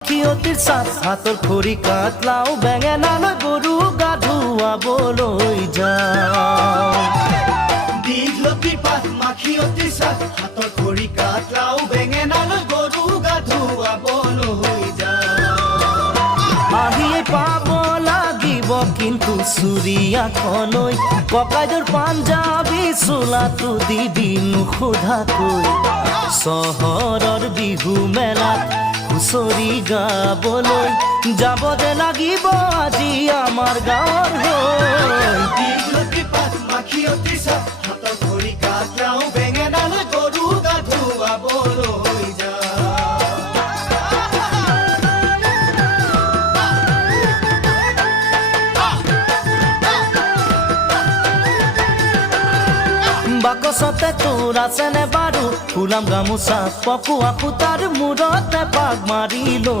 ক্ষিয়তিৰ চাত হাতৰ খৰি কাটলাও বেঙেনালৈ গৰু গা ধুৱাবলৈ যাওঁ দীঘলতিৰ পাত মাখিয়তিৰ চাত হাতৰ খৰি কাটলাও বেঙেনালৈ গৰু গা ধুৱাবলৈ যাওঁ আহিয়ে পাব লাগিব কিন্তু চুৰিয়াখনৈ ককাইদেউৰ পাঞ্জাবী চোলাটো দিবি নোসোধাকৈ চহৰৰ বিহু মেলাত হুঁচৰি গাবলৈ যাব যে লাগিব আজি আমাৰ গাঁৱৰ হৈ দীঘলতিৰ পাত মাখিয়তিৰ চাত হাতৰ খৰি কাটলাও বেঙেনালৈ গৰু গা ধুৱাবলৈ যাওঁ বাকচতে তোৰ আছেনে বাৰু ফুলাম গামোচা পকোৱা সূতাৰ মূৰতে পাক মাৰিলো